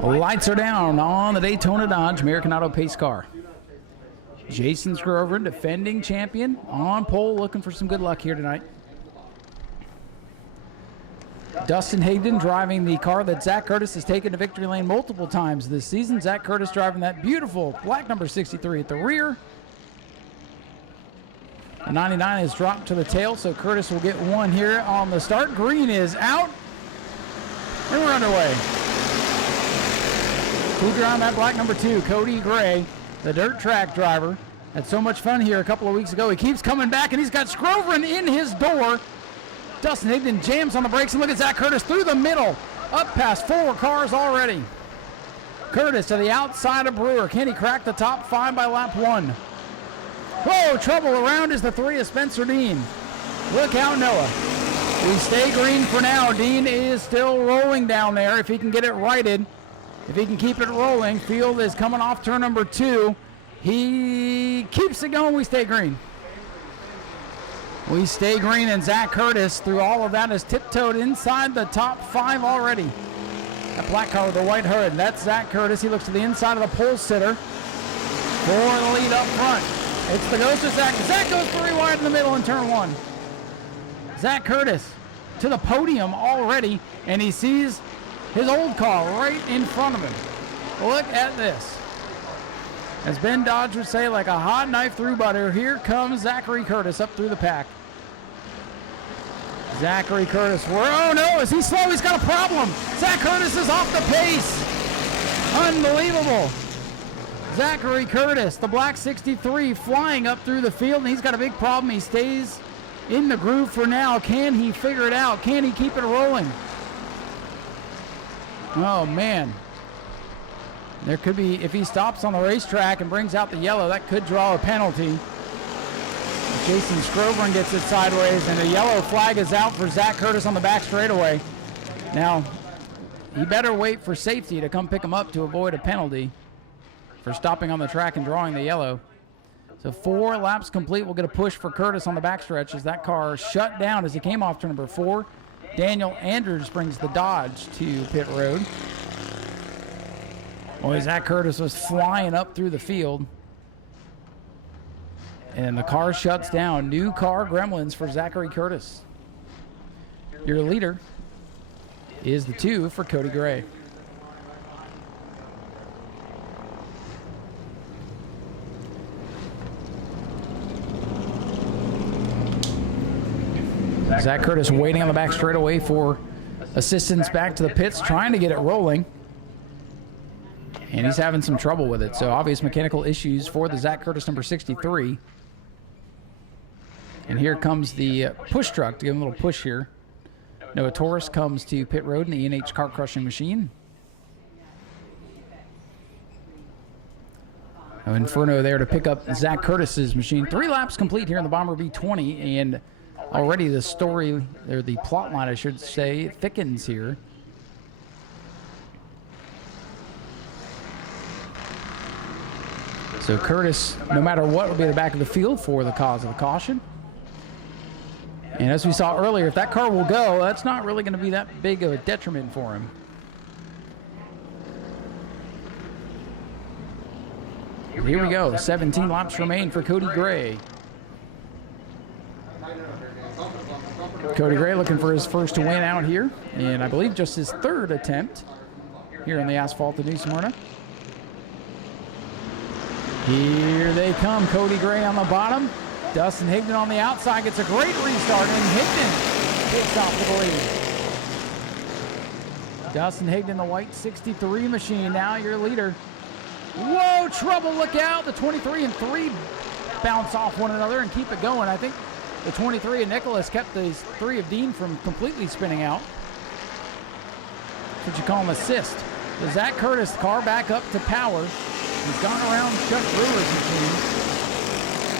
Lights are down on the Daytona Dodge American Auto Pace car. Jason Scrover, defending champion, on pole, looking for some good luck here tonight. Dustin Higdon driving the car that Zach Curtis has taken to victory lane multiple times this season. Zach Curtis driving that beautiful black number 63 at the rear. The 99 is dropped to the tail, so Curtis will get one here on the start. Green is out, and we're underway. Who driving that black number 2? Cody Gray, the dirt track driver. Had so much fun here a couple of weeks ago. He keeps coming back, and he's got Scroverin in his door. Dustin Higdon jams on the brakes, and look at Zach Curtis through the middle, up past 4 cars already. Curtis to the outside of Brewer. Can he crack the top 5 by lap 1? Whoa, trouble around is the 3 of Spencer Dean. Look out, Noah. We stay green for now. Dean is still rolling down there. If he can get it righted, if he can keep it rolling, Field is coming off turn number 2. He keeps it going. We stay green. We stay green, and Zach Curtis, through all of that, has tiptoed inside the top 5 already. That black car with the white hood, that's Zach Curtis. He looks to the inside of the pole sitter for the lead up front. It's the ghost of Zach. Zach goes 3 wide in the middle in turn 1. Zach Curtis to the podium already, and he sees his old car right in front of him. Look at this. As Ben Dodge would say, like a hot knife through butter, here comes Zachary Curtis up through the pack. Zachary Curtis, oh no, is he slow? He's got a problem. Zach Curtis is off the pace. Unbelievable. Zachary Curtis, the black 63, flying up through the field, and he's got a big problem. He stays in the groove for now. Can he figure it out? Can he keep it rolling? Oh man. There could be, if he stops on the racetrack and brings out the yellow, that could draw a penalty. Jason Scroverin gets it sideways, and a yellow flag is out for Zach Curtis on the back straightaway. Now, he better wait for safety to come pick him up to avoid a penalty for stopping on the track and drawing the yellow. So 4 laps complete. We'll get a push for Curtis on the backstretch as that car shut down as he came off turn number 4. Daniel Andrews brings the Dodge to pit road. Boy, Zach Curtis was flying up through the field. And the car shuts down. New car gremlins for Zachary Curtis. Your leader is the 2 for Cody Gray. Zach Curtis waiting on the back straightaway for assistance back to the pits, trying to get it rolling. And he's having some trouble with it. So obvious mechanical issues for the Zach Curtis number 63. And here comes the push truck to give him a little push here. Noah Torres comes to pit road in the ENH car crushing machine. Inferno there to pick up Zach Curtis's machine. 3 laps complete here in the Bomber V20, and already the story, or the plot line I should say, thickens here. So Curtis, no matter what, will be at the back of the field for the cause of the caution. And as we saw earlier, if that car will go, that's not really going to be that big of a detriment for him. Here we go. 17 laps remain for Cody Gray. Cody Gray looking for his first win out here, and I believe just his 3rd attempt here on the asphalt of New Smyrna. Here they come. Cody Gray on the bottom. Dustin Higdon on the outside gets a great restart, and Higdon takes off with the lead. Dustin Higdon, the white 63 machine, now your leader. Whoa, trouble, look out. The 23 and 3 bounce off one another and keep it going. I think the 23 of Nicholas kept the 3 of Dean from completely spinning out. That's what you call an assist. The Zach Curtis car back up to power. He's gone around Chuck Brewer's machine.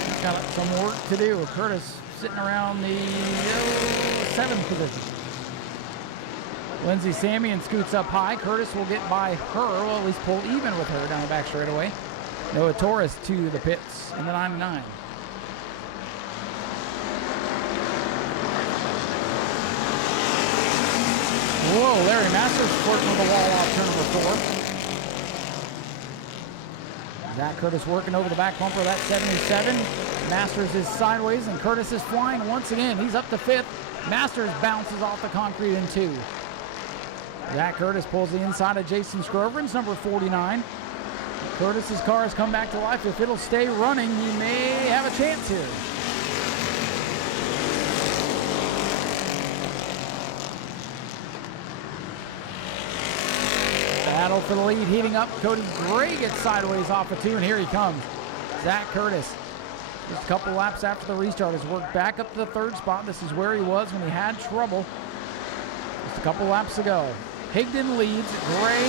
He's got some work to do. Curtis sitting around the 7th position. Lindsay Samian scoots up high. Curtis will get by her, or at least pull even with her down the back straightaway. Noah Torres to the pits in the 99. Whoa, Larry Masters flirting with the wall off turn number 4. Zach Curtis working over the back bumper of that 77. Masters is sideways and Curtis is flying once again. He's up to 5th. Masters bounces off the concrete in 2. Zach Curtis pulls the inside of Jason Scroveren's number 49. Curtis's car has come back to life. If it'll stay running, he may have a chance here. Battle for the lead heating up. Cody Gray gets sideways off of 2, and here he comes. Zach Curtis, just a couple laps after the restart, has worked back up to the 3rd spot. This is where he was when he had trouble just a couple laps ago. Higdon leads, Gray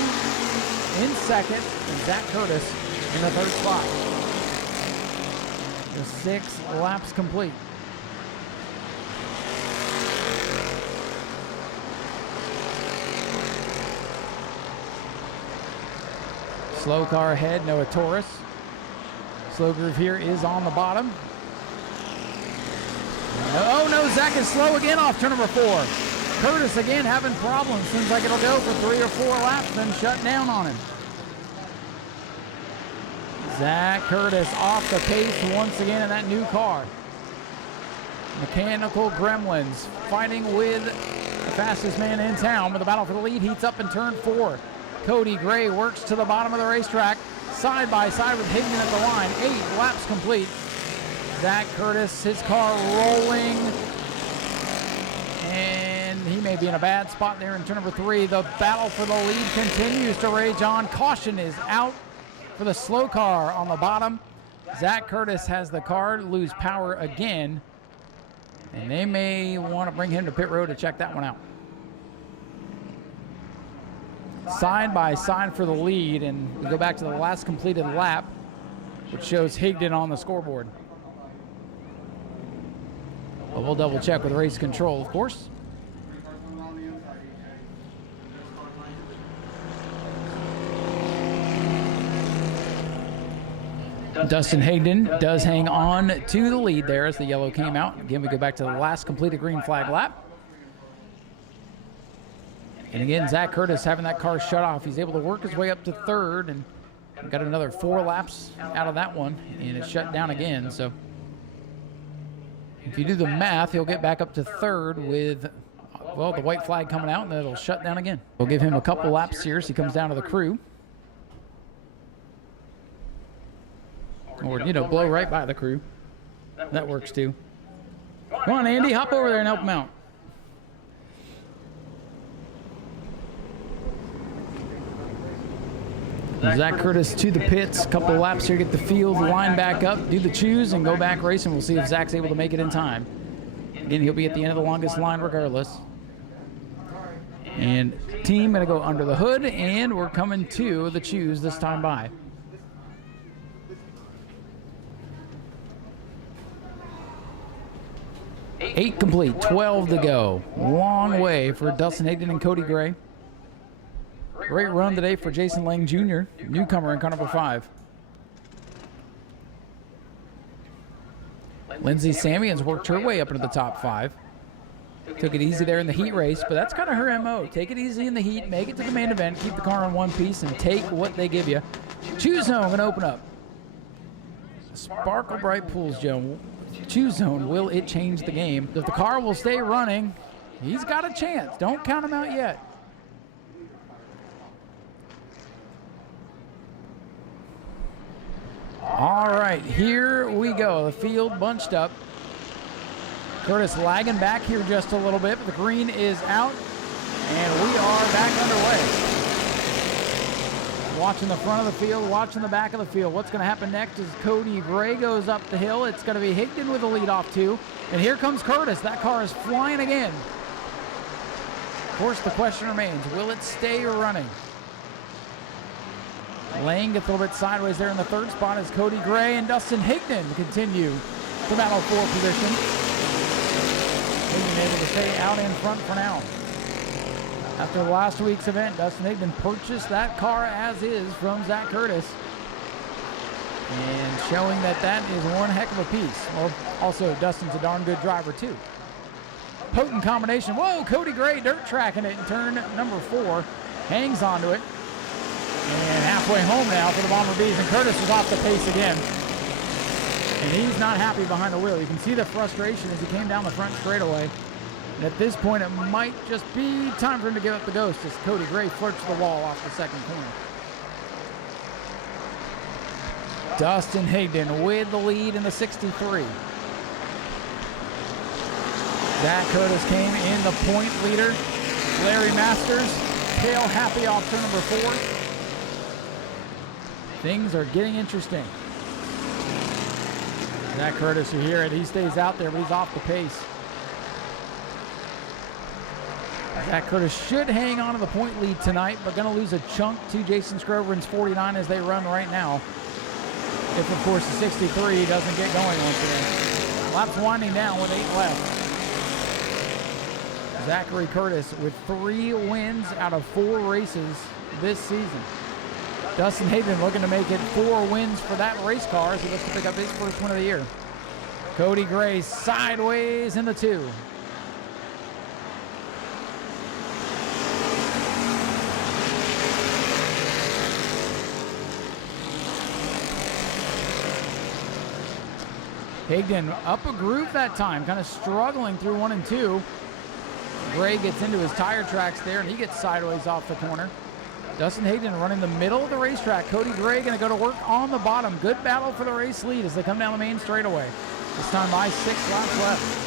in 2nd, and Zach Curtis in the 3rd spot. Just 6 laps complete. Slow car ahead, Noah Torres. Slow groove here is on the bottom. Oh no, Zach is slow again off turn number 4. Curtis again having problems. Seems like it'll go for 3 or 4 laps, then shut down on him. Zach Curtis off the pace once again in that new car. Mechanical Gremlins fighting with the fastest man in town, with the battle for the lead heats up in turn 4. Cody Gray works to the bottom of the racetrack, side by side with Higdon at the line. 8 laps complete. Zach Curtis, his car rolling, and he may be in a bad spot there in turn number 3. The battle for the lead continues to rage on. Caution is out for the slow car on the bottom. Zach Curtis has the car lose power again, and they may want to bring him to pit road to check that one out. Side by side for the lead, and we go back to the last completed lap, which shows Higdon on the scoreboard. But we'll double check with race control, of course. Dustin Higdon does hang on to the lead there as the yellow came out. Again, we go back to the last completed green flag lap. And again, Zach Curtis having that car shut off. He's able to work his way up to 3rd and got another 4 laps out of that one, and it's shut down again. So if you do the math, he'll get back up to 3rd with, well, the white flag coming out, and then it'll shut down again. We'll give him a couple laps here as he comes down to the crew. Or, you know, blow right by the crew. That works too. Come on, Andy, hop over there and help him out. Zach Curtis to the pits. Couple laps here, get the field, line back up, do the choose, and go back racing. We'll see if Zach's able to make it in time. Again, he'll be at the end of the longest line regardless. And team going to go under the hood, and we're coming to the choose this time by. Eight complete, 12 to go. Long way for Dustin Higdon and Cody Gray. Great run today for Jason Lang Jr., newcomer in car number 5. Lindsay Samian's worked her way up into the top 5. Took it easy there in the heat race, but that's kind of her MO. Take it easy in the heat, make it to the main event, keep the car in one piece, and take what they give you. Choose zone going to open up. Sparkle Bright Pools, Joe. Choose zone, will it change the game? If the car will stay running, he's got a chance. Don't count him out yet. All right, here we go. The field bunched up. Curtis lagging back here just a little bit, but the green is out, and we are back underway. Watching the front of the field, watching the back of the field. What's going to happen next is Cody Gray goes up the hill. It's going to be Higdon with the lead off 2, and here comes Curtis. That car is flying again. Of course, the question remains, will it stay running? Lang gets a little bit sideways there in the 3rd spot as Cody Gray and Dustin Higdon continue to battle for position. Higdon able to stay out in front for now. After last week's event, Dustin Higdon purchased that car as is from Zach Curtis, and showing that that is one heck of a piece. Well, also Dustin's a darn good driver too. potent combination. Whoa, Cody Gray dirt tracking it in turn number 4. Hangs onto it. And halfway home now for the Bomber Bees, and Curtis is off the pace again. And he's not happy behind the wheel. You can see the frustration as he came down the front straightaway. And at this point, it might just be time for him to give up the ghost as Cody Gray flirts the wall off the second corner. Dustin Higdon with the lead in the 63. Zach Curtis came in the point leader. Larry Masters, tail happy off turn number 4. Things are getting interesting. Zach Curtis, you hear it, he stays out there, but he's off the pace. Zach Curtis should hang on to the point lead tonight, but going to lose a chunk to Jason Scroveren's 49 as they run right now. If, of course, the 63 doesn't get going once again. Laps winding down with 8 left. Zachary Curtis with 3 wins out of 4 races this season. Dustin Higdon looking to make it 4 wins for that race car as he looks to pick up his first win of the year. Cody Gray sideways in the 2. Higdon up a groove that time, kind of struggling through 1 and 2. Gray gets into his tire tracks there, and he gets sideways off the corner. Dustin Higdon running the middle of the racetrack. Cody Gray going to go to work on the bottom. Good battle for the race lead as they come down the main straightaway. This time by 6 laps left.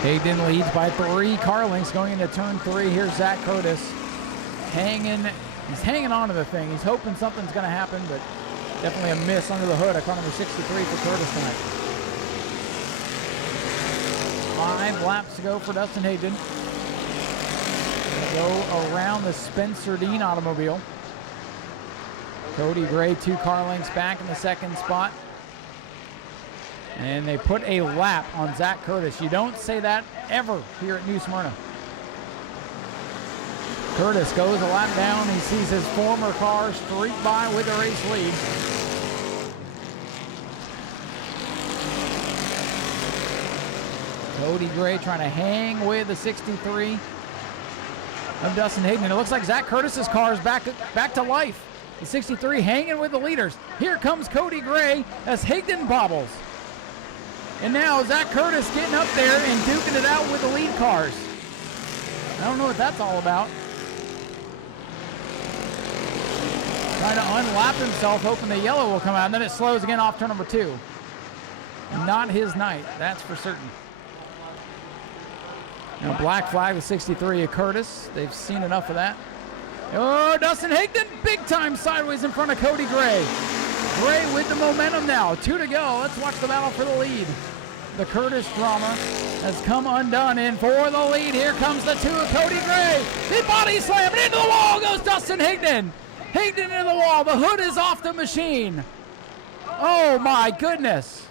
Higdon leads by 3 car lengths going into turn 3. Here's Zach Curtis he's hanging on to the thing. He's hoping something's going to happen, but definitely a miss under the hood at car number 63 for Curtis tonight. 5 laps to go for Dustin Higdon. Go around the Spencer Dean automobile. Cody Gray 2 car lengths back in the 2nd spot. And they put a lap on Zach Curtis. You don't say that ever here at New Smyrna. Curtis goes a lap down. He sees his former car streak by with the race lead. Cody Gray trying to hang with the 63 of Dustin Higdon. It looks like Zach Curtis's car is back to life. The 63 hanging with the leaders. Here comes Cody Gray as Higdon bobbles. And now Zach Curtis getting up there and duking it out with the lead cars. I don't know what that's all about. Trying to unlap himself, hoping the yellow will come out, and then it slows again off turn number 2. Not his night, that's for certain. Now black flag with 63 of Curtis. They've seen enough of that. Oh, Dustin Higdon, big time sideways in front of Cody Gray. Gray with the momentum now. 2 to go. Let's watch the battle for the lead. The Curtis drama has come undone, and for the lead, here comes the 2 of Cody Gray. The body slam, and into the wall goes Dustin Higdon. Higdon into the wall. The hood is off the machine. Oh my goodness.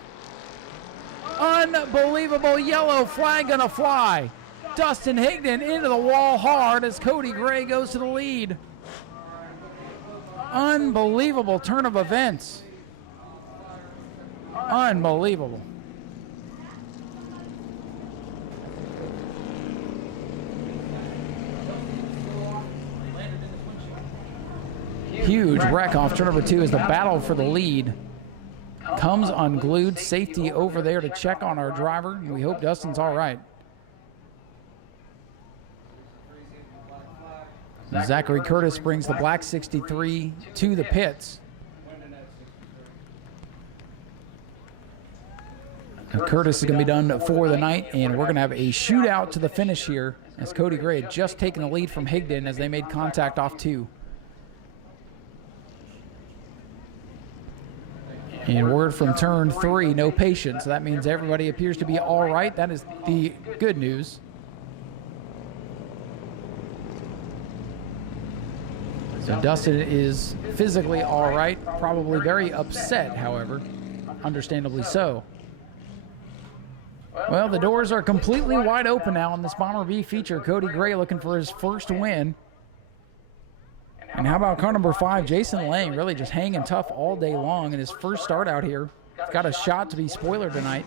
Unbelievable. Yellow flag gonna fly. Dustin Higdon into the wall hard as Cody Gray goes to the lead. Unbelievable turn of events. Unbelievable. Huge wreck off turn number 2 as the battle for the lead comes unglued. Safety over there to check on our driver, and we hope Dustin's all right. Zachary Curtis brings the black 63 to the pits. Now Curtis is going to be done for the night, and we're going to have a shootout to the finish here as Cody Gray had just taken the lead from Higdon as they made contact off 2. And word from turn 3, no patience. So that means everybody appears to be all right. That is the good news. So Dustin is physically all right, probably very upset, however, understandably so. Well, the doors are completely wide open now in this Bomber V feature. Cody Gray looking for his first win. And how about car number 5, Jason Lang, really just hanging tough all day long in his first start out here. Got a shot to be spoiler tonight.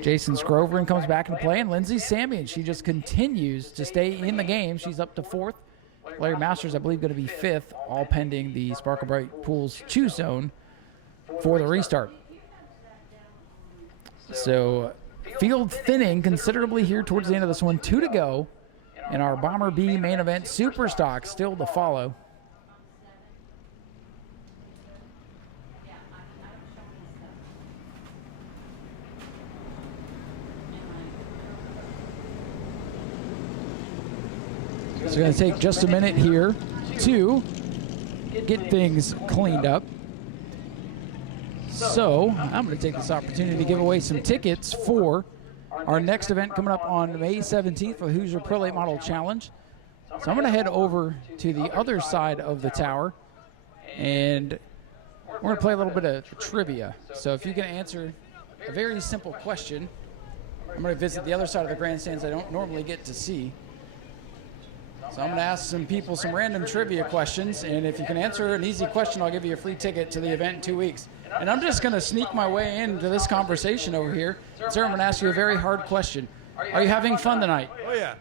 Jason Scroveren comes back into play, and Lindsay Samian, she just continues to stay in the game. She's up to 4th. Larry Masters, I believe, going to be 5th, all pending the Sparkle Bright Pools choose zone for the restart. So field thinning considerably here towards the end of this one. 2 to go. And our Bomber B main event super stock still to follow. So it's going to take just a minute here to get things cleaned up. So I'm going to take this opportunity to give away some tickets for our next event coming up on May 17th for the Hoosier Pro Late Model Challenge. So I'm going to head over to the other side of the tower, and we're going to play a little bit of trivia. So if you can answer a very simple question, I'm going to visit the other side of the grandstands I don't normally get to see. So I'm going to ask some people some random trivia questions, and if you can answer an easy question, I'll give you a free ticket to the event in 2 weeks. And I'm just going to sneak my way into this conversation over here. Sir, I'm going to ask you a very hard question. Are you having fun tonight? Oh, yeah.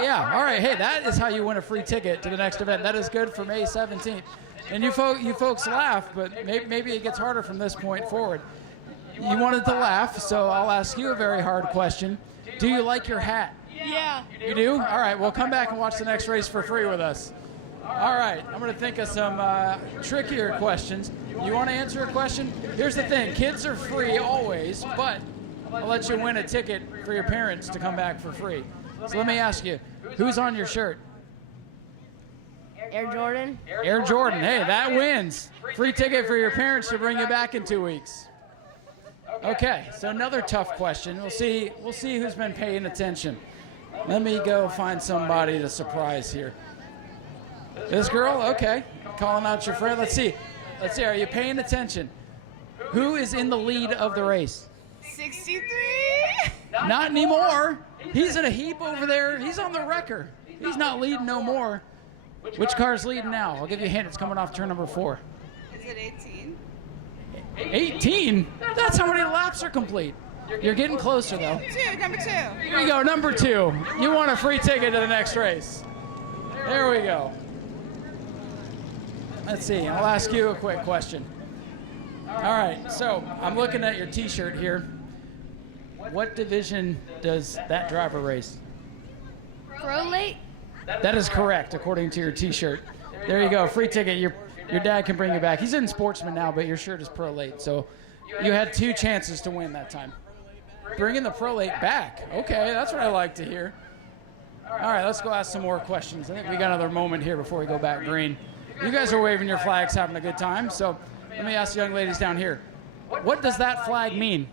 Yeah, all right. Hey, that is how you win a free ticket to the next event. That is good for May 17th. And you folks laugh, but maybe it gets harder from this point forward. You wanted to laugh, so I'll ask you a very hard question. Do you like your hat? Yeah. You do? All right, well, come back and watch the next race for free with us. All right, I'm going to think of some trickier questions. You want to answer a question? Here's the thing. Kids are free always, but I'll let you win a ticket for your parents to come back for free. So let me ask you, who's on your shirt? Air Jordan. Air Jordan. Hey, that wins. Free ticket for your parents to bring you back in 2 weeks. Okay, so another tough question. We'll see who's been paying attention. Let me go find somebody to surprise here. This girl? Okay. Calling out your friend. Let's see. Are you paying attention? Who is in the lead of the race? 63. Not anymore. He's in a heap over there. He's on the wrecker. He's not leading no more. Which car's leading now? I'll give you a hint. It's coming off turn number 4. Is it 18? 18? That's how many laps are complete. You're getting closer, though. Number 2. Here we go, number 2. You want a free ticket to the next race. There we go. Let's see. I'll ask you a quick question. All right, so I'm looking at your T-shirt here. What division does that driver race? Pro late? That is correct, according to your T-shirt. There you go, free ticket. Your dad can bring you back. He's in Sportsman now, but your shirt is Pro Late, so you had 2 chances to win that time. Bringing the Pro Late back. Okay, that's what I like to hear. All right, let's go ask some more questions. I think we got another moment here before we go back green. You guys are waving your flags, having a good time, so let me ask the young ladies down here. What does that flag mean?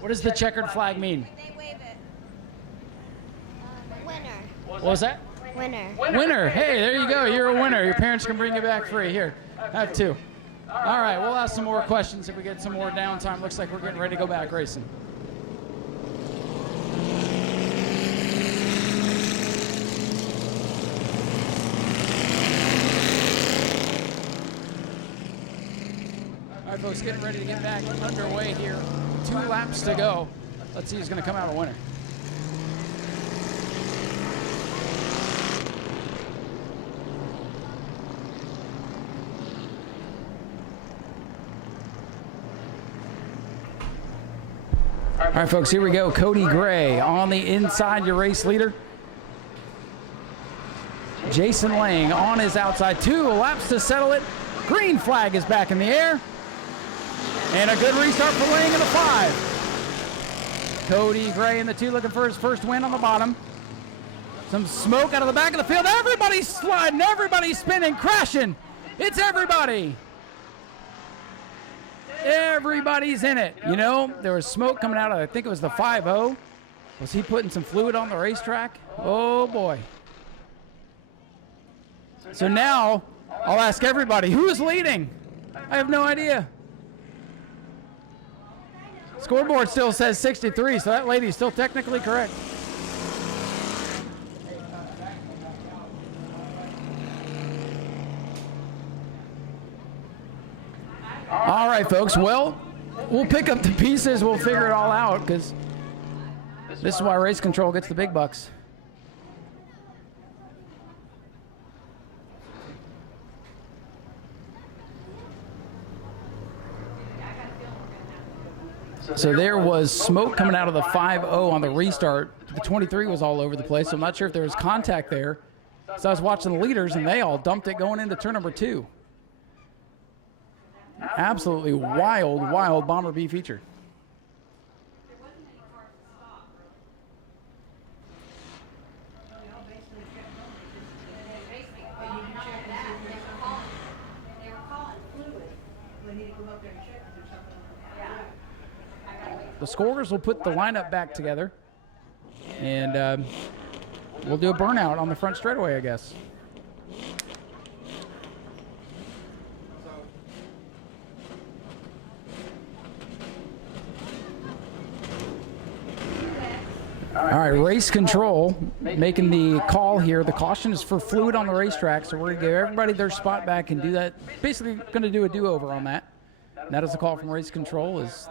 What does the checkered flag mean? They wave it. Winner. What was that? Winner. Winner. Hey, there you go. You're a winner. Your parents can bring you back free. Here, have 2. All right, we'll ask some more questions if we get some more downtime. Looks like we're getting ready to go back racing. All right, folks, getting ready to get back underway here. 2 laps to go. Let's see who's going to come out a winner. All right, folks, here we go. Cody Gray on the inside, your race leader. Jason Lang on his outside. 2 laps to settle it. Green flag is back in the air. And a good restart for Lang in the 5. Cody Gray in the 2 looking for his first win on the bottom. Some smoke out of the back of the field. Everybody's sliding. Everybody's spinning, crashing. It's everybody. Everybody's in it. You know, there was smoke coming out of, I think it was the 5-0. Was he putting some fluid on the racetrack? Oh, boy. So now I'll ask everybody, who's leading? I have no idea. Scoreboard still says 63, so that lady's still technically correct. All right, folks. Well, we'll pick up the pieces. We'll figure it all out because this is why race control gets the big bucks. So there was smoke coming out of the 5.0 on the restart. The 23 was all over the place, so I'm not sure if there was contact there. So I was watching the leaders, and they all dumped it going into turn number 2. Absolutely wild, wild Bomber B feature. The scorers will put the lineup back together, and we'll do a burnout on the front straightaway, I guess. All right, race control making the call here. The caution is for fluid on the racetrack, so we're going to give everybody their spot back and do that. Basically going to do a do-over on that. And that is the call from race control. Is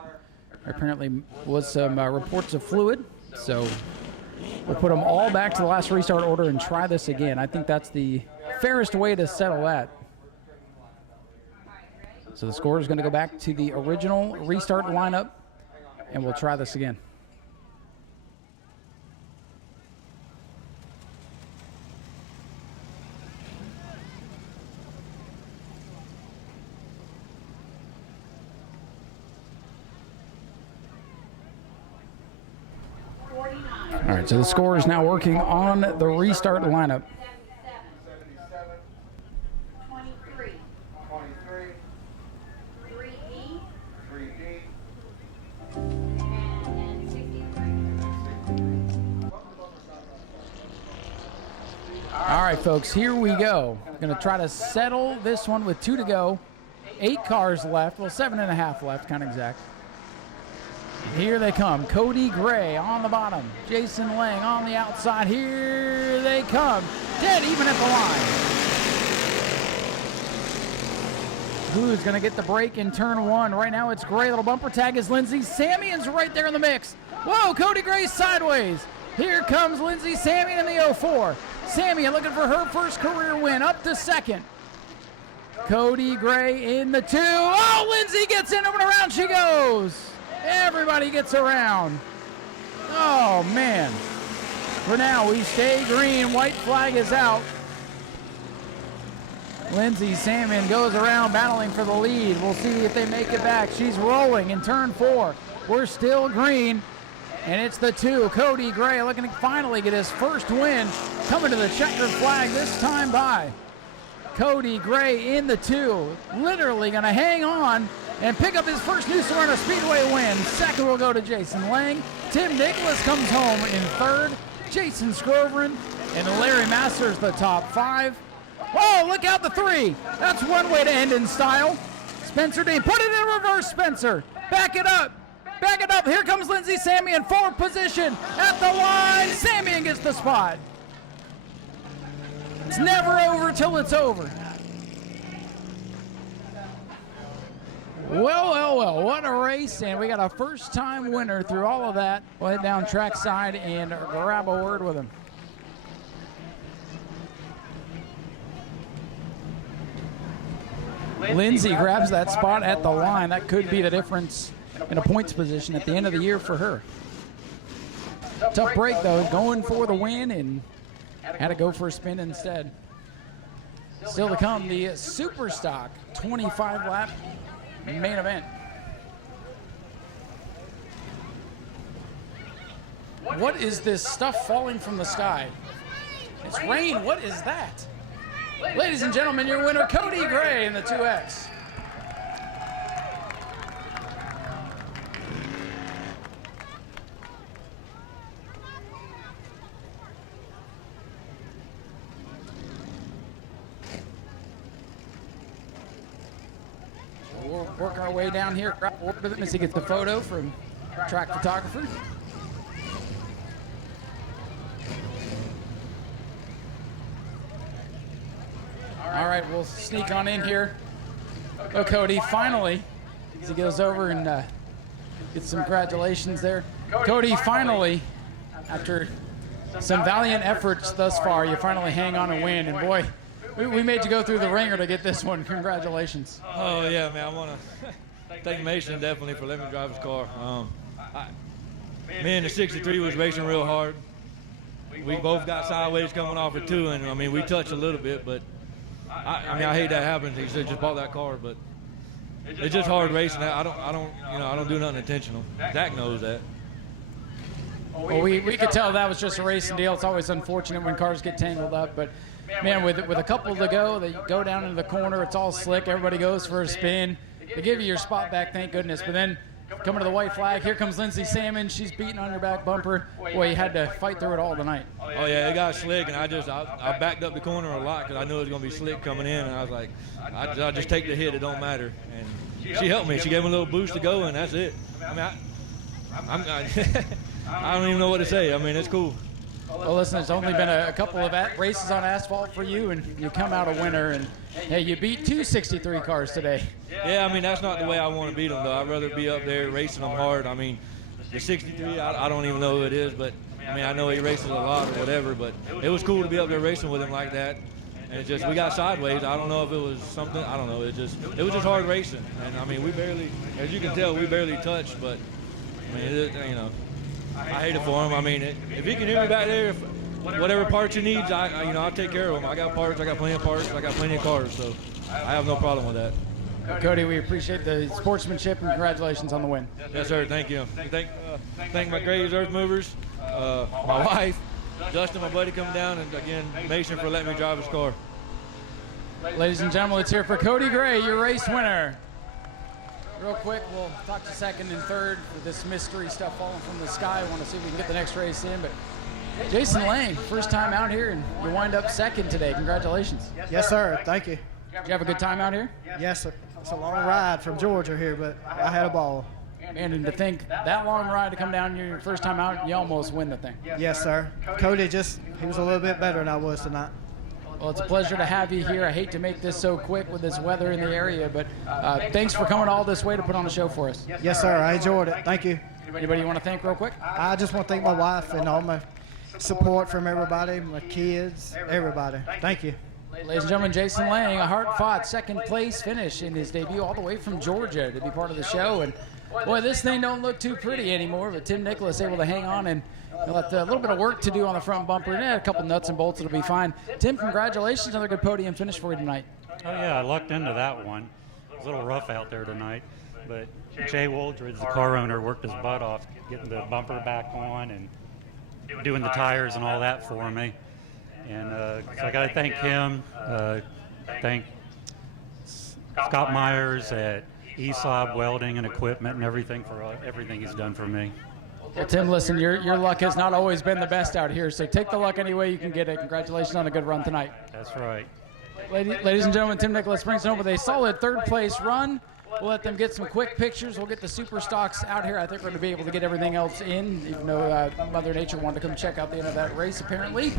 apparently was some reports of fluid, so we'll put them all back to the last restart order and try this again. I think that's the fairest way to settle that. So the score is going to go back to the original restart lineup, and we'll try this again. All right, so the score is now working on the restart lineup. 23. 3E. And 63. All right, folks, here we go. Going to try to settle this one with 2 to go. 8 cars left, well, 7.5 left, kind of exact. Here they come. Cody Gray on the bottom. Jason Lang on the outside. Here they come. Dead even at the line. Who's going to get the break in turn 1? Right now it's Gray. Little bumper tag is Lindsay. Samian's right there in the mix. Whoa, Cody Gray sideways. Here comes Lindsay Samian in the 04. Samian looking for her first career win. Up to second. Cody Gray in the 2. Oh, Lindsay gets in, and around she goes. Everybody gets around. Oh, man. For now, we stay green. White flag is out. Lindsay Samian goes around battling for the lead. We'll see if they make it back. She's rolling in turn 4. We're still green. And it's the 2. Cody Gray looking to finally get his first win. Coming to the checkered flag this time by Cody Gray in the 2. Literally going to hang on and pick up his first new Smyrna Speedway win. Second will go to Jason Lang. Tim Nicholas comes home in third. Jason Scrovern and Larry Masters the top 5. Oh, look out the 3. That's one way to end in style. Spencer Dean, put it in reverse, Spencer. Back it up. Back it up. Here comes Lindsay Samian, 4th position at the line. Samian gets the spot. It's never over till it's over. Well, well, well, what a race, and we got a first-time winner through all of that. We'll head down trackside and grab a word with him. Lindsay grabs that spot at the line. That could be the difference in a points position at the end of the year for her. Tough break, though, going for the win and had to go for a spin instead. Still to come, the Super Stock 25-lap main event. What is this stuff falling from the sky? It's rain. What is that? Ladies and gentlemen, your winner, Cody Gray in the 2X. We'll work our way down here, grab a word with him as he gets the photo from track photographer. All right, we'll sneak on in here. Well, Cody, finally, as he goes over and gets some congratulations there. Cody, finally, after some valiant efforts thus far, you finally hang on and win. And boy, we made you go through the ringer to get this one. Congratulations. Oh, yeah, man. I want to thank Mason definitely for letting me drive his car. Me and the 63 was racing real hard. We both got sideways coming off it too, and I mean we touched a little bit, but I hate that happens. He said just bought that car, but it's just hard racing. I don't do nothing intentional. Zach knows that. Well, we could tell that was just a racing deal. It's always unfortunate when cars get tangled up, but man, with a couple to go, they go down into the corner. It's all slick. Everybody goes for a spin. They give you your spot back, thank goodness. But then coming to the white flag, here comes Lindsay Salmon. She's beating on your back bumper. Boy, you had to fight through it all tonight. Oh yeah, it got slick, and I backed up the corner a lot because I knew it was going to be slick coming in, and I was like, I just take the hit. It don't matter. And she helped me. She gave me a little boost to go, and that's it. I mean, I don't even know what to say. I mean, it's cool. Well, listen, it's only been a couple of races on asphalt for you, and you come out a winner. And hey, you beat 263 cars today. Yeah, I mean, that's not the way I want to beat them, though. I'd rather be up there racing them hard. I mean, the 63, I don't even know who it is, but I mean, I know he races a lot or whatever, but it was cool to be up there racing with him like that. And it's just, we got sideways. I don't know if it was something, I don't know. It was just hard racing. And I mean, we barely, as you can tell, we barely touched, but I mean, I hate it for him. I mean, if he can hear me back there, whatever parts he needs, I'll take care of him. I got parts. I got plenty of parts. I got plenty of cars, so I have no problem with that. Cody, we appreciate the sportsmanship and congratulations on the win. Yes, sir. Thank you. Thank my greatest earth movers, my wife, Justin, my buddy, coming down, and again, Mason for letting me drive his car. Ladies and gentlemen, let's hear for Cody Gray, your race winner. Real quick, we'll talk to second and third with this mystery stuff falling from the sky. I want to see if we can get the next race in. But Jason Lang, first time out here, and you wind up second today. Congratulations. Yes, sir. Thank you. Did you have a good time out here? Yes, sir. It's a long ride from Georgia here, but I had a ball. And to think that long ride to come down here your first time out, you almost win the thing. Yes, sir. Cody he was a little bit better than I was tonight. Well, it's a pleasure to have you here. I hate to make this so quick with this weather in the area, but thanks for coming all this way to put on a show for us. Yes, sir. I enjoyed it. Thank you. Anybody you want to thank real quick? I just want to thank my wife and all my support from everybody, my kids, everybody. Thank you. Ladies and gentlemen, Jason Lang, a hard-fought second-place finish in his debut all the way from Georgia to be part of the show. And boy, this thing don't look too pretty anymore, but Tim Nicholas able to hang on and left a little bit of work to do on the front bumper. And a couple nuts and bolts, it'll be fine. Tim, congratulations. Another good podium finish for you tonight. Oh, yeah, I lucked into that one. It was a little rough out there tonight, but Jay Woldridge, the car owner, worked his butt off getting the bumper back on and doing the tires and all that for me. And so I got to thank him, thank Scott Myers at ESOB Welding and Equipment and everything for everything he's done for me. Well, Tim, listen, your luck has not always been the best out here, so take the luck any way you can get it. Congratulations on a good run tonight. That's right. Ladies and gentlemen, Tim Nicholas brings it home with a solid third-place run. We'll let them get some quick pictures. We'll get the super stocks out here. I think we're going to be able to get everything else in, even though Mother Nature wanted to come check out the end of that race, apparently.